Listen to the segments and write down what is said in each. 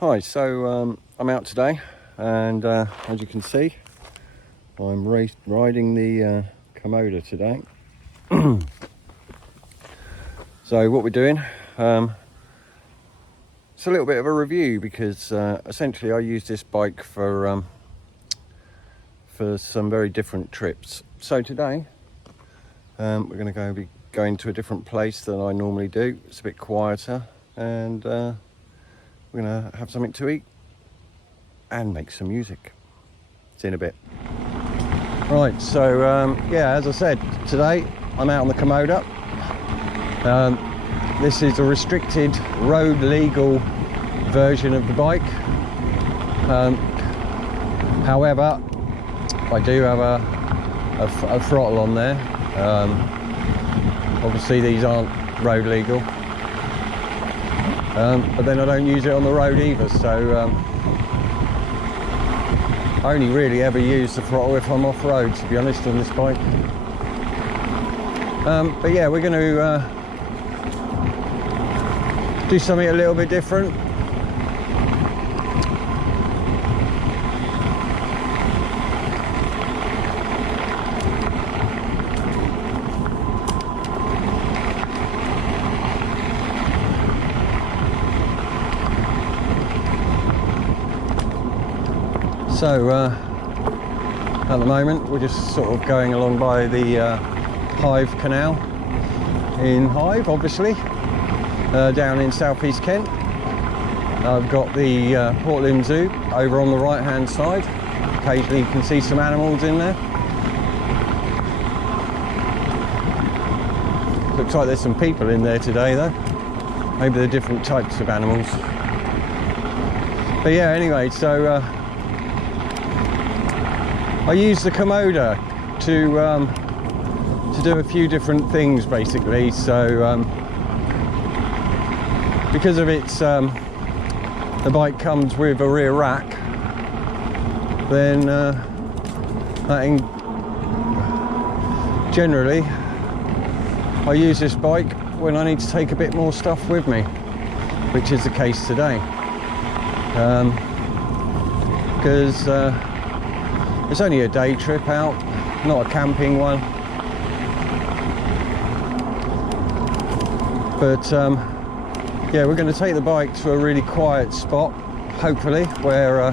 Hi, so I'm out today, and as you can see, I'm riding the Kommoda today. So what we're doing, it's a little bit of a review because essentially I use this bike for some very different trips. So today we're going to be going to a different place than I normally do. It's a bit quieter, and we're going to have something to eat and make some music. See you in a bit. Right, so yeah, as I said, today I'm out on the Kommoda. This is a restricted road legal version of the bike. However, I do have a throttle on there. Obviously these aren't road legal. But then I don't use it on the road either, so I only really ever use the throttle if I'm off road, to be honest, on this bike. But yeah, we're going to do something a little bit different. So at the moment we're just sort of going along by the Hive Canal in Hive, obviously, down in southeast Kent. I've got the Portland Zoo over on the right hand side. Occasionally you can see some animals in there. Looks like there's some people in there today though. Maybe they're different types of animals. But yeah, anyway, so I use the Kommoda to do a few different things, basically. So because of its the bike comes with a rear rack, then generally I use this bike when I need to take a bit more stuff with me, which is the case today, because it's only a day trip out, not a camping one. But yeah, we're going to take the bike to a really quiet spot, hopefully, where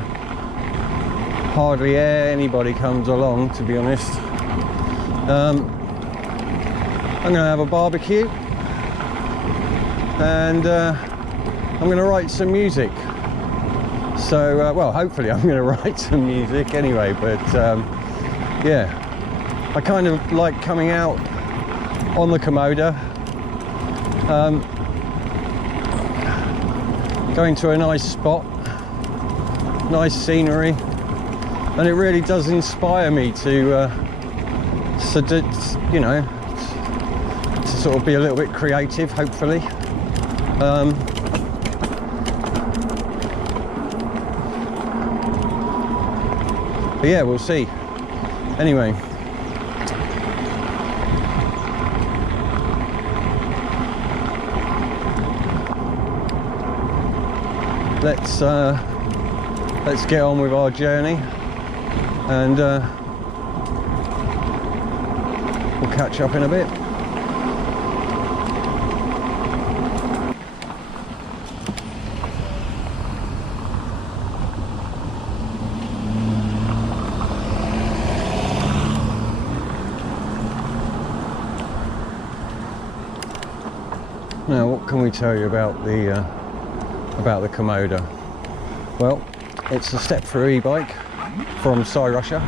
hardly anybody comes along, to be honest. I'm going to have a barbecue, and I'm going to write some music. So, well, hopefully I'm going to write some music anyway, but yeah, I kind of like coming out on the Kommoda, going to a nice spot, nice scenery, and it really does inspire me to, you know, to sort of be a little bit creative, hopefully. But yeah, we'll see. Anyway, let's get on with our journey, and we'll catch up in a bit. Now, what can we tell you about the Kommoda? Well, it's a step-through e-bike from Cyrusher.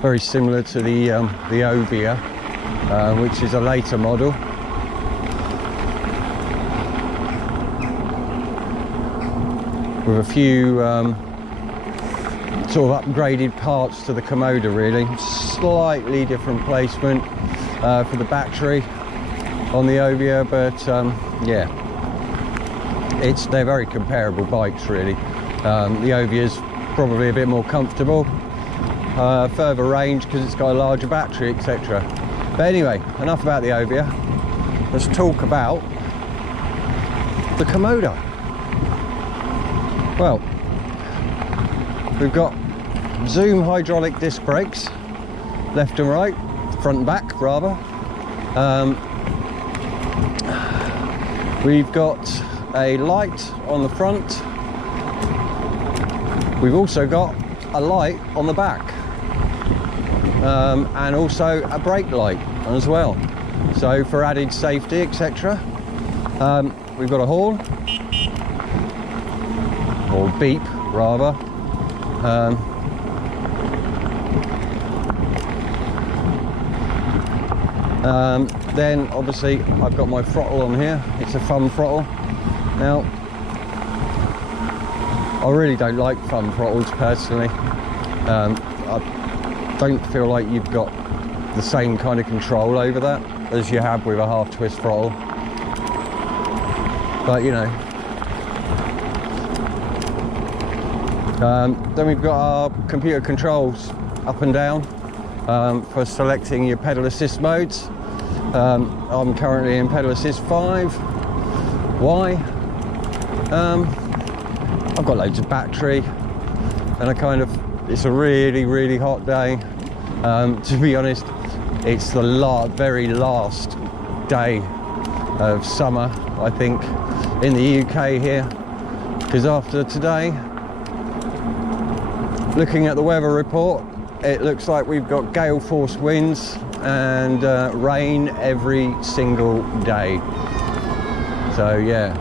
Very similar to the Ebike, which is a later model. With a few sort of upgraded parts to the Kommoda, really. Slightly different placement for the battery on the Ebike, but yeah, they're very comparable bikes, really. The Ebike is probably a bit more comfortable, further range because it's got a larger battery, etc. But anyway, enough about the Ebike. Let's talk about the Kommoda. Well, we've got Zoom hydraulic disc brakes, left and right, front and back rather. We've got a light on the front. We've also got a light on the back, and also a brake light as well, so for added safety, etc. We've got a horn, or beep rather. Then obviously I've got my throttle on here. It's a thumb throttle. Now, I really don't like thumb throttles personally. I don't feel like you've got the same kind of control over that as you have with a half twist throttle. But you know. Then we've got our computer controls up and down for selecting your pedal assist modes. I'm currently in pedal assist 5. Why? I've got loads of battery, and it's a really hot day. To be honest, it's the very last day of summer, I think, in the UK here, because after today, looking at the weather report, it looks like we've got gale force winds and rain every single day. So yeah,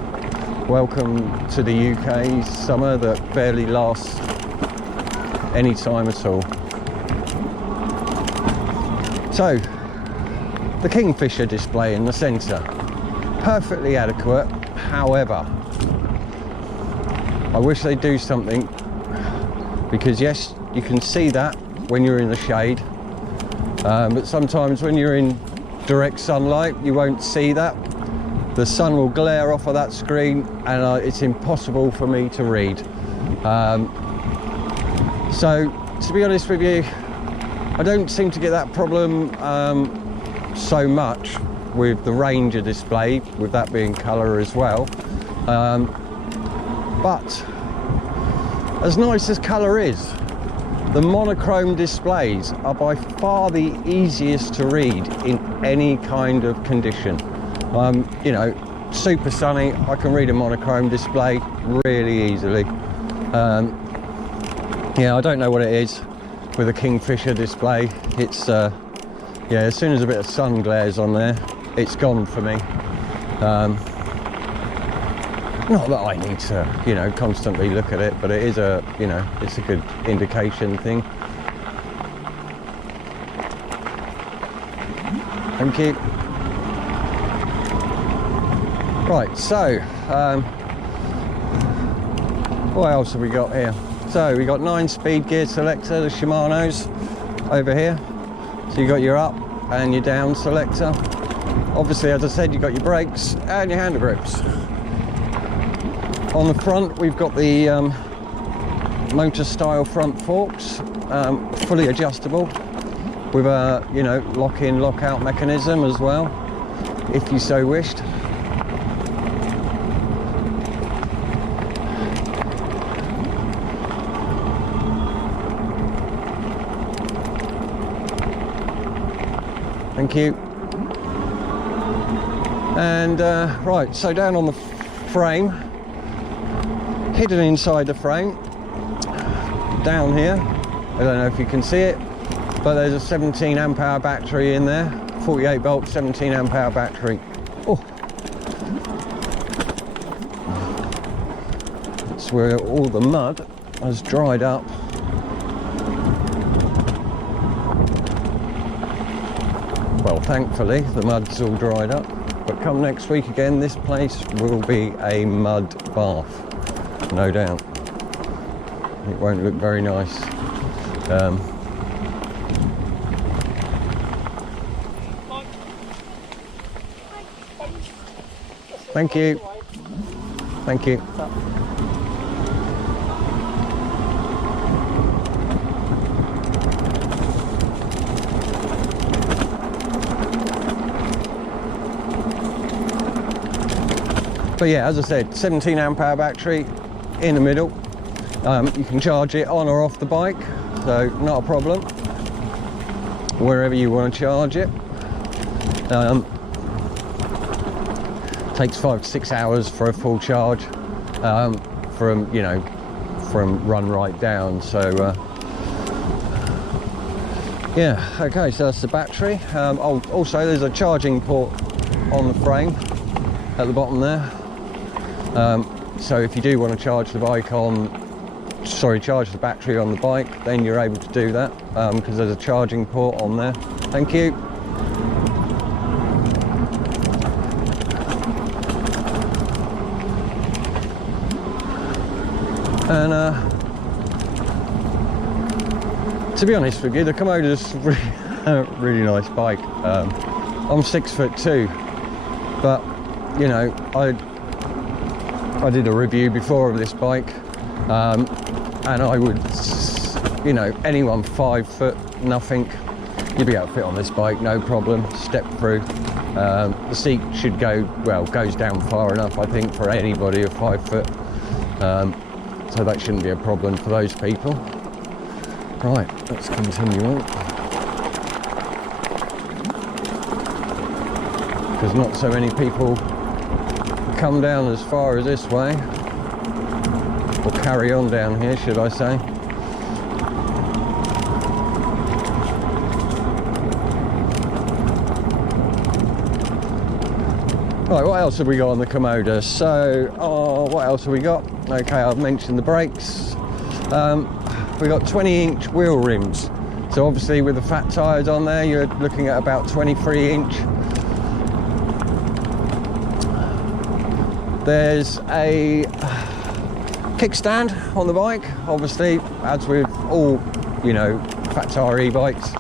welcome to the UK summer that barely lasts any time at all. So, the Kingfisher display in the centre, perfectly adequate. However, I wish they'd do something, because yes, you can see that when you're in the shade, but sometimes when you're in direct sunlight you won't see that. The sun will glare off of that screen and it's impossible for me to read. So to be honest with you, I don't seem to get that problem so much with the Ranger display, with that being colour as well. But as nice as colour is, the monochrome displays are by far the easiest to read in any kind of condition. You know, super sunny, I can read a monochrome display really easily. Yeah, I don't know what it is with a Kingfisher display. It's yeah, as soon as a bit of sun glares on there, it's gone for me. Not that I need to, you know, constantly look at it, but it is a, you know, it's a good indication thing. Thank you. Right, so what else have we got here? So we got 9-speed gear selector, the Shimano's over here. So you got your up and your down selector. Obviously, as I said, you've got your brakes and your handle grips. On the front, we've got the motor style front forks, fully adjustable, with a, you know, lock-in, lock-out mechanism as well, if you so wished. Thank you. And right, so down on the frame, hidden inside the frame, down here, I don't know if you can see it, but there's a 17 amp hour battery in there, 48 volt 17 amp hour battery. Oh, that's where all the mud has dried up. Well, thankfully the mud's all dried up, but come next week again, this place will be a mud bath. No doubt. It won't look very nice. Thank you. Thank you. But yeah, as I said, 17 amp hour battery in the middle. You can charge it on or off the bike, so not a problem, wherever you want to charge it. Takes 5 to 6 hours for a full charge, from, you know, from run right down. So yeah, okay, so that's the battery. Also there's a charging port on the frame at the bottom there. So if you do want to charge the bike on, charge the battery on the bike, then you're able to do that, because there's a charging port on there. Thank you. And to be honest with you, the Kommoda's a really nice bike. I'm 6'2", but you know, I did a review before of this bike, and I would, you know, anyone 5 foot nothing, you'd be able to fit on this bike, no problem. Step through. The seat should go, well, goes down far enough, I think, for anybody of 5 foot. So that shouldn't be a problem for those people. Right, let's continue on. Because not so many people come down as far as this way, or carry on down here, should I say. Right, what else have we got on the Kommoda? So, what else have we got? Okay, I've mentioned the brakes. We got 20-inch wheel rims. So obviously with the fat tyres on there, you're looking at about 23-inch. There's a kickstand on the bike. Obviously, as with all, you know, fat tyre e-bikes,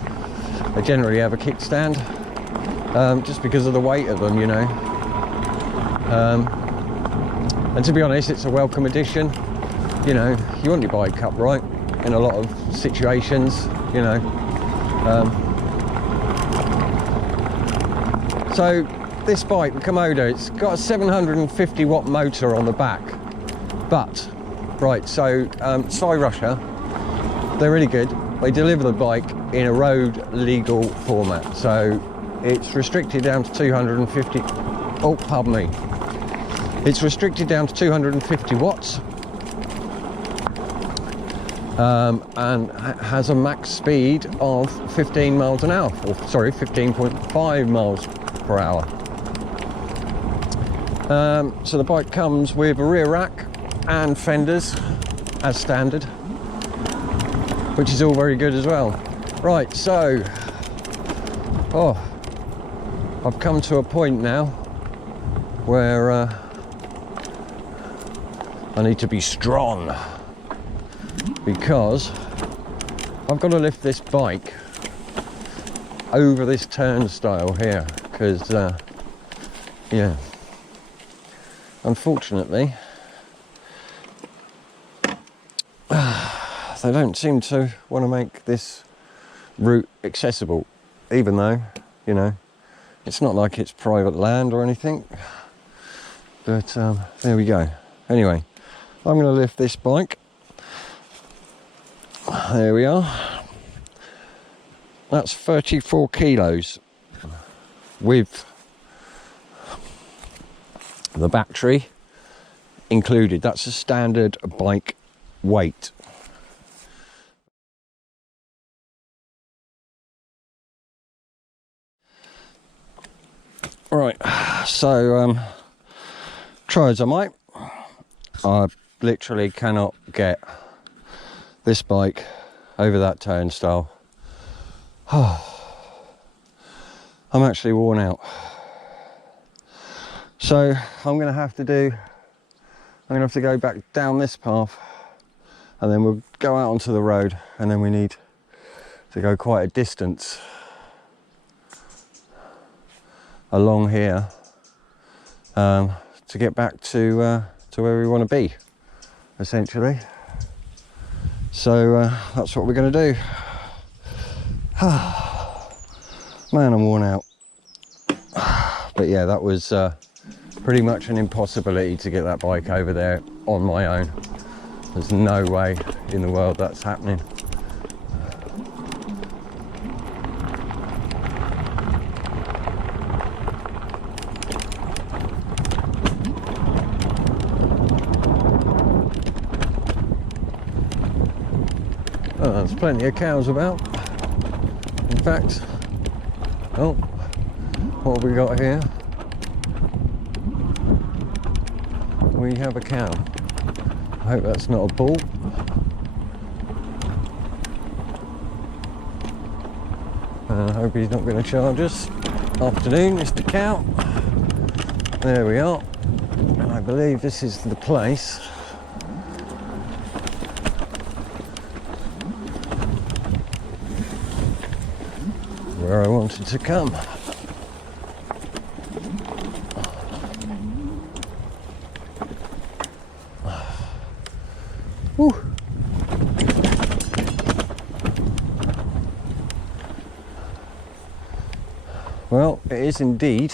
they generally have a kickstand, just because of the weight of them, you know. And to be honest, it's a welcome addition. You know, you want your bike upright in a lot of situations, you know. So this bike, the Kommoda, it's got a 750 watt motor on the back. But, right, so Cyrusher, they're really good. They deliver the bike in a road legal format. So it's restricted down to 250, oh, pardon me. It's restricted down to 250 watts. And has a max speed of 15 miles an hour, or sorry, 15.5 miles per hour. So the bike comes with a rear rack and fenders as standard, which is all very good as well. Right, so, I've come to a point now where I need to be strong, because I've got to lift this bike over this turnstile here, because yeah, unfortunately they don't seem to want to make this route accessible, even though, you know, it's not like it's private land or anything. But there we go. Anyway, I'm going to lift this bike. There we are. That's 34 kilos with the battery included. That's a standard bike weight. Right, so try as I might, I literally cannot get this bike over that turnstile. I'm actually worn out. So I'm going to have to go back down this path, and then we'll go out onto the road, and then we need to go quite a distance along here to get back to where we want to be, essentially. So that's what we're going to do. Man, I'm worn out. But yeah, that was pretty much an impossibility to get that bike over there on my own. There's no way in the world that's happening. Oh, there's plenty of cows about. In fact, oh, what have we got here? We have a cow. I hope that's not a bull. I hope he's not going to charge us. Afternoon, Mr. Cow. There we are. I believe this is the place. Where I wanted to come. Whew. Well, it is indeed.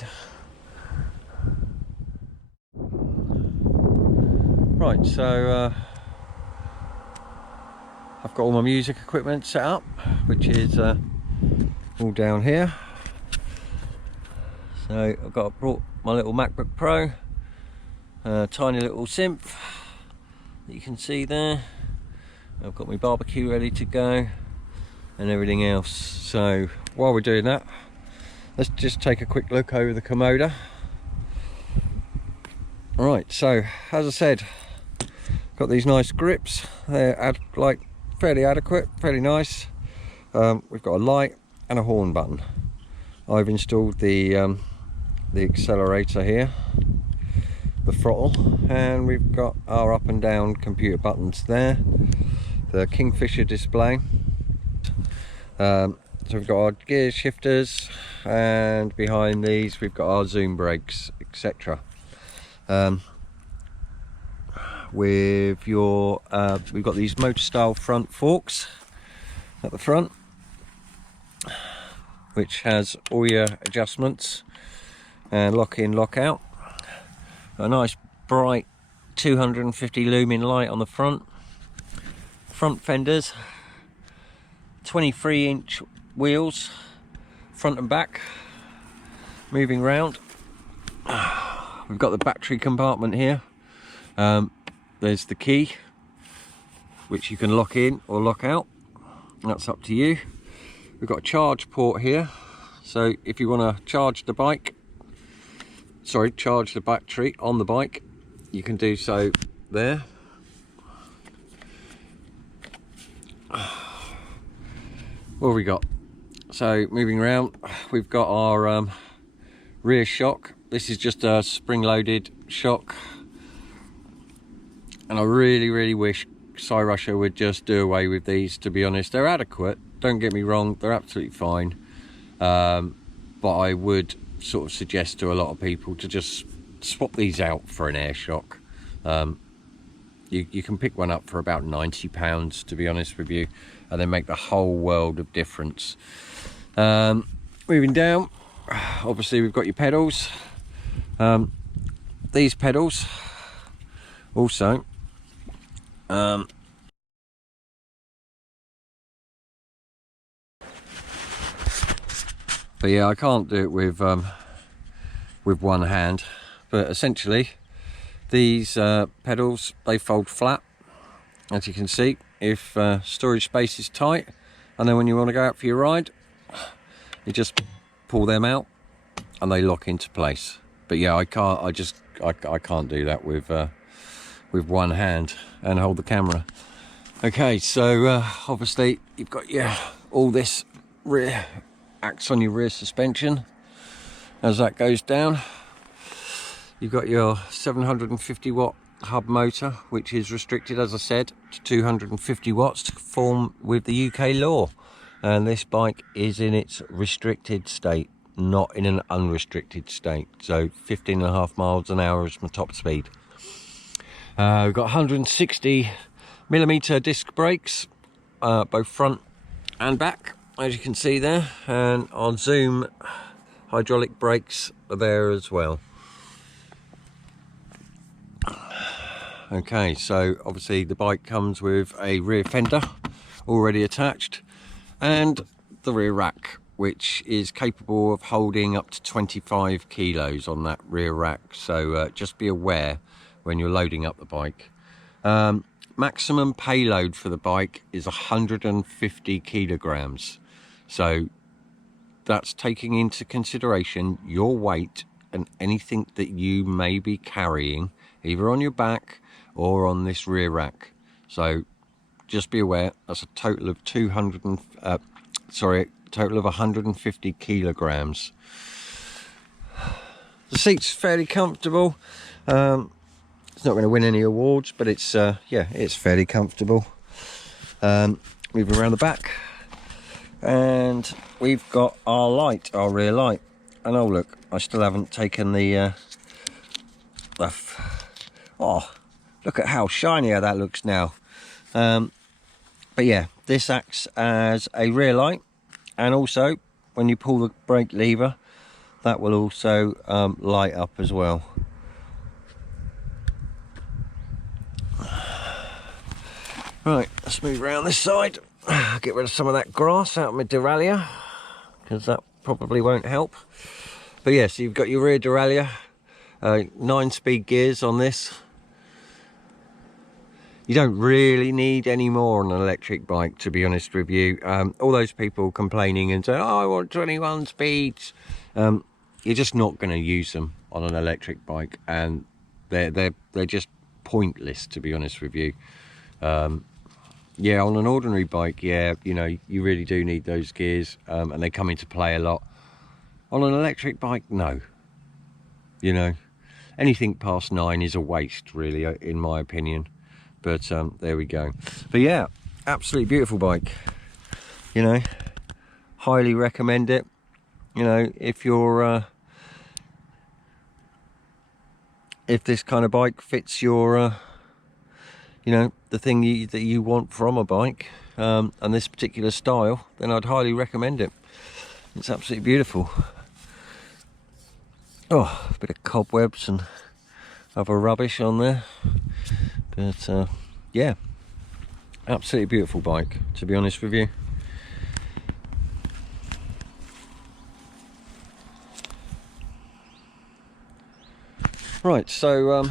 Right, so I've got all my music equipment set up, which is all down here. So I've brought my little MacBook Pro, tiny little synth that you can see there. I've got my barbecue ready to go and everything else. So while we're doing that, let's just take a quick look over the Kommoda. Right, so as I said, got these nice grips. They're like fairly adequate, fairly nice. We've got a light and a horn button. I've installed the accelerator here, the throttle, and we've got our up and down computer buttons there, the Kingfisher display. So we've got our gear shifters, and behind these we've got our zoom brakes, etc. With your we've got these motor style front forks at the front, which has all your adjustments and lock in, lock out. A nice bright 250 lumen light on the front fenders, 23-inch wheels front and back, moving round. We've got the battery compartment here. There's the key, which you can lock in or lock out, that's up to you. We've got a charge port here, so if you want to charge the battery on the bike, you can do so there. What have we got? So moving around, we've got our rear shock. This is just a spring-loaded shock, and I really wish Cyrusher would just do away with these. To be honest, they're adequate, don't get me wrong, they're absolutely fine, but I would sort of suggest to a lot of people to just swap these out for an air shock. You can pick one up for about £90, to be honest with you, and they make the whole world of difference. Moving down, obviously we've got your pedals. These pedals also but yeah, I can't do it with one hand, but essentially these pedals, they fold flat, as you can see, if storage space is tight, and then when you want to go out for your ride, you just pull them out and they lock into place. But yeah, I can't do that with one hand and hold the camera. Okay, so obviously you've got all this rear acts on your rear suspension as that goes down. You've got your 750 watt hub motor, which is restricted, as I said, to 250 watts to conform with the UK law, and this bike is in its restricted state, not in an unrestricted state. So 15.5 miles an hour is my top speed. We've got 160mm disc brakes, both front and back, as you can see there, and our Zoom hydraulic brakes are there as well. Okay, so obviously the bike comes with a rear fender already attached and the rear rack, which is capable of holding up to 25 kilos on that rear rack. So just be aware when you're loading up the bike. Maximum payload for the bike is 150 kilograms. So that's taking into consideration your weight and anything that you may be carrying either on your back or on this rear rack. So just be aware, that's a total of 150 kilograms. The seat's fairly comfortable. It's not going to win any awards, but it's yeah, it's fairly comfortable. Moving around the back, and we've got our light, our rear light. And oh look, I still haven't taken the oh, look at how shiny that looks now. But yeah, this acts as a rear light, and also when you pull the brake lever, that will also light up as well. Right, let's move around this side. Get rid of some of that grass out of my derailleur, because that probably won't help. But yeah, so you've got your rear derailleur, 9-speed gears on this. You don't really need any more on an electric bike, to be honest with you. All those people complaining and saying, oh, I want 21 speeds. You're just not going to use them on an electric bike, and they're just pointless, to be honest with you. Yeah, on an ordinary bike, yeah, you know, you really do need those gears, and they come into play a lot. On an electric bike, no. You know, anything past 9 is a waste, really, in my opinion. But there we go. But yeah, absolutely beautiful bike. You know, highly recommend it. You know, if you're if this kind of bike fits your you know, the thing that you want from a bike, and this particular style, then I'd highly recommend it. It's absolutely beautiful. Oh, a bit of cobwebs and other rubbish on there, but yeah, absolutely beautiful bike, to be honest with you. Right, so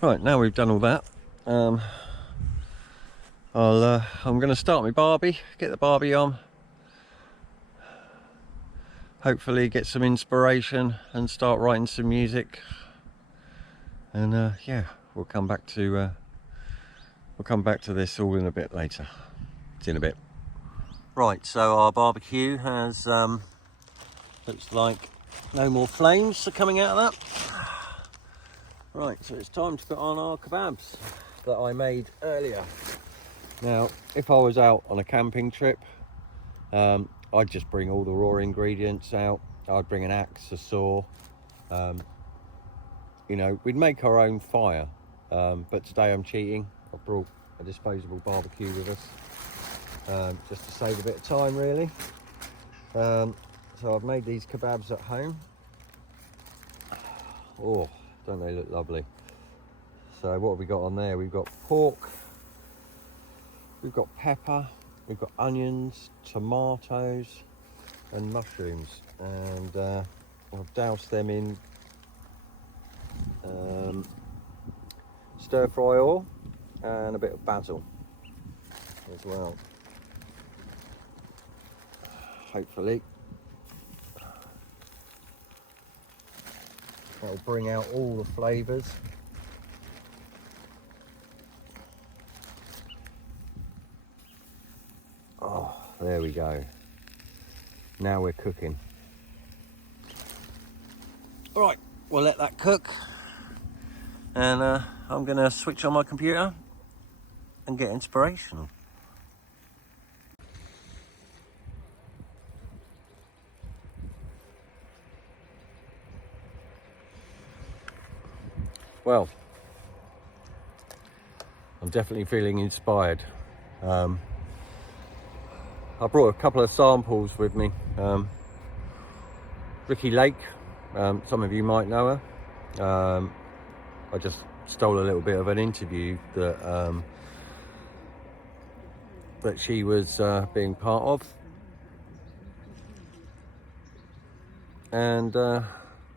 right, now we've done all that, I'm going to start my Barbie, get the Barbie on, hopefully get some inspiration and start writing some music, and yeah, we'll come back to this all in a bit later. It's in a bit. Right, so our barbecue has looks like no more flames are coming out of that. Right, so it's time to put on our kebabs that I made earlier. Now, if I was out on a camping trip, I'd just bring all the raw ingredients out. I'd bring an axe, a saw. You know, we'd make our own fire. But today I'm cheating. I brought a disposable barbecue with us, just to save a bit of time, really. So I've made these kebabs at home. Oh, don't they look lovely? So what have we got on there? We've got pork, we've got pepper, we've got onions, tomatoes and mushrooms, and I've doused them in stir fry oil and a bit of basil as well. Hopefully that'll bring out all the flavours. Oh, there we go. Now we're cooking. All right, we'll let that cook, and I'm gonna switch on my computer and get inspirational. Well, I'm definitely feeling inspired. I brought a couple of samples with me. Ricky Lake, some of you might know her. I just stole a little bit of an interview that that she was being part of, and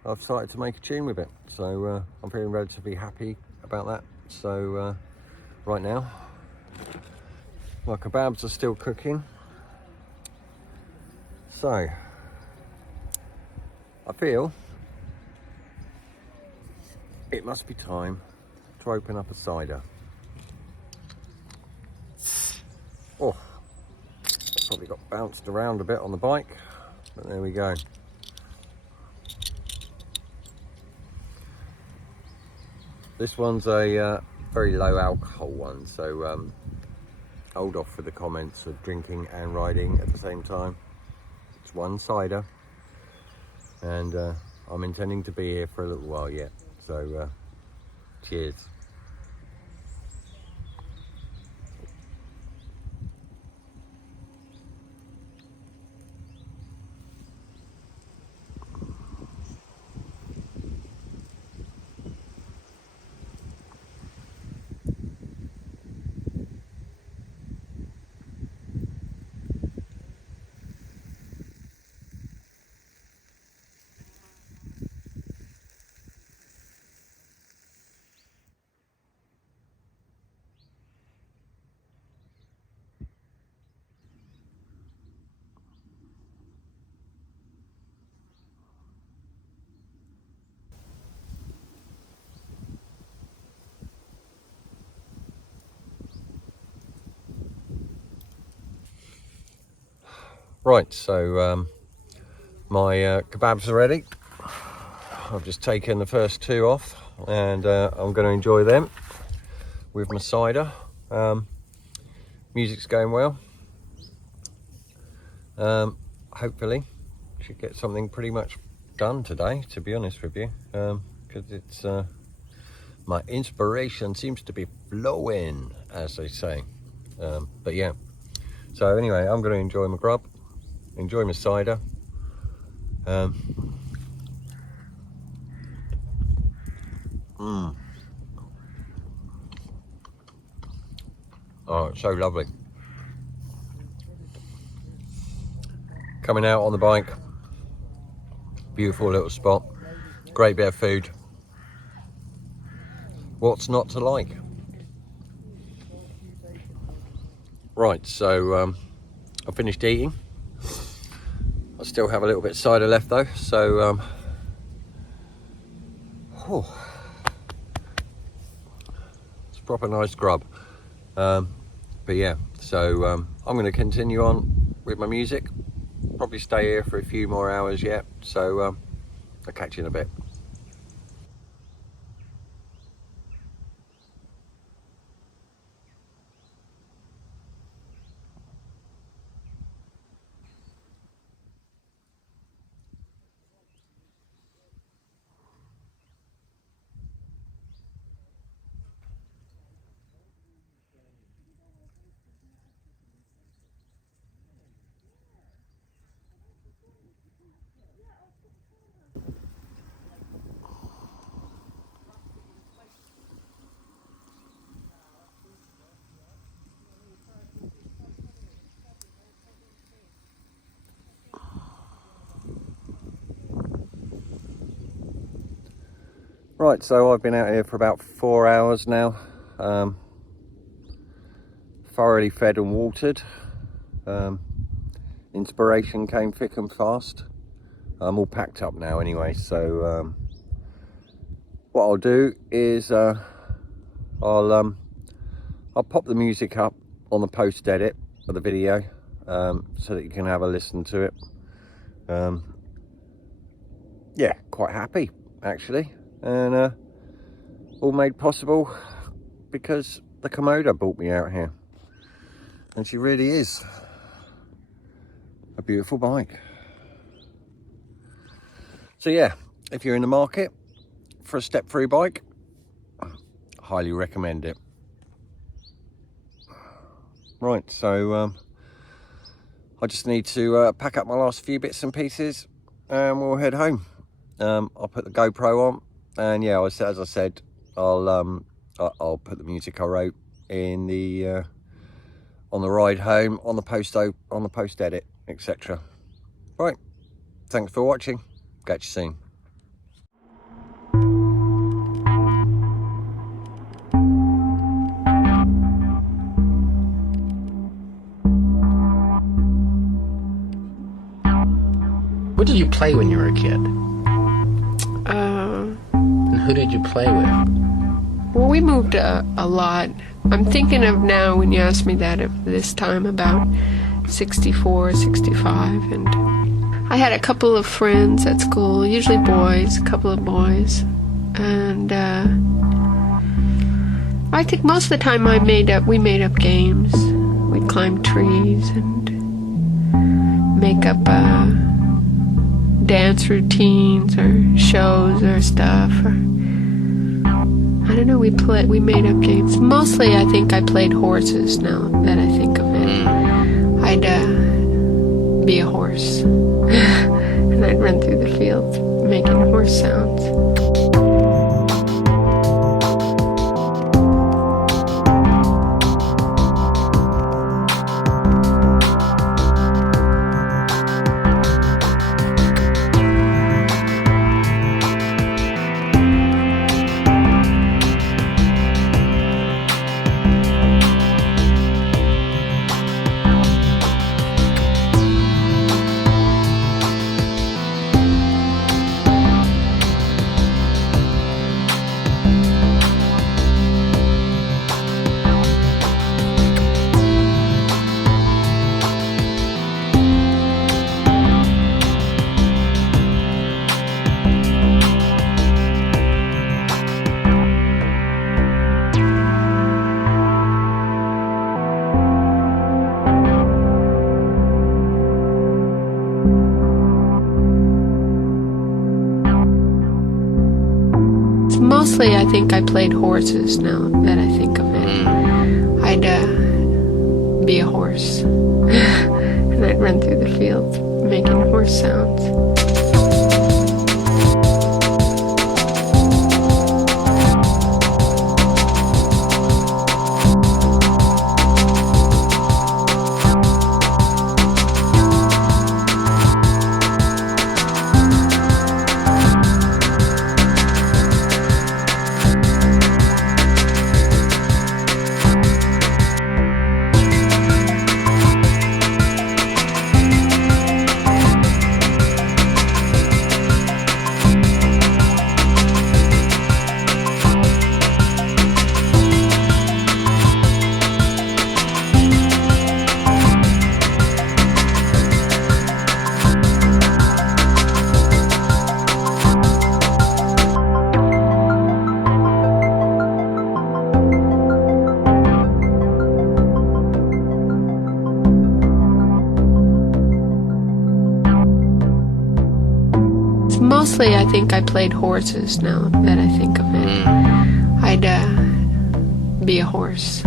I've started to make a tune with it, so I'm feeling relatively happy about that. So right now my kebabs are still cooking, so I feel it must be time to open up a cider. Oh, probably got bounced around a bit on the bike, but there we go. This one's a very low alcohol one, so hold off with the comments of drinking and riding at the same time. It's one cider, and I'm intending to be here for a little while yet, so cheers. Right, so my kebabs are ready. I've just taken the first two off, and I'm going to enjoy them with my cider. Music's going well. Hopefully should get something pretty much done today, to be honest with you, because it's my inspiration seems to be flowing, as they say. But yeah, so anyway, I'm going to enjoy my grub, enjoy my cider. Oh, it's so lovely. Coming out on the bike, beautiful little spot, great bit of food. What's not to like? Right, so I finished eating. I still have a little bit of cider left though, so it's a proper nice grub. But yeah, so I'm going to continue on with my music. Probably stay here for a few more hours yet, so I'll catch you in a bit. Right, so I've been out here for about 4 hours now, thoroughly fed and watered. Inspiration came thick and fast. I'm all packed up now anyway, so what I'll do is I'll pop the music up on the post edit of the video, so that you can have a listen to it. Yeah, quite happy actually, and all made possible because the Kommoda brought me out here, and she really is a beautiful bike. So yeah, if you're in the market for a step-through bike, highly recommend it. Right, so I just need to pack up my last few bits and pieces, and we'll head home. I'll put the GoPro on And yeah, as I said, I'll put the music I wrote in the on the ride home, on the post edit, etc. Right, thanks for watching. Catch you soon. What did you play when you were a kid? And who did you play with? Well, we moved a lot. I'm thinking of now, when you ask me that, of this time about 64, 65, and I had a couple of friends at school, usually boys, a couple of boys, and I think most of the time we made up games. We'd climb trees and make up dance routines or shows or stuff, or I don't know, we made up games. Mostly I think I played horses, now that I think of it. I'd be a horse and I'd run through the fields making horse sounds. Mostly I think I played horses, now that I think of it. I'd be a horse and I'd run through the fields making horse sounds. Mostly I think I played horses, now that I think of it. I'd be a horse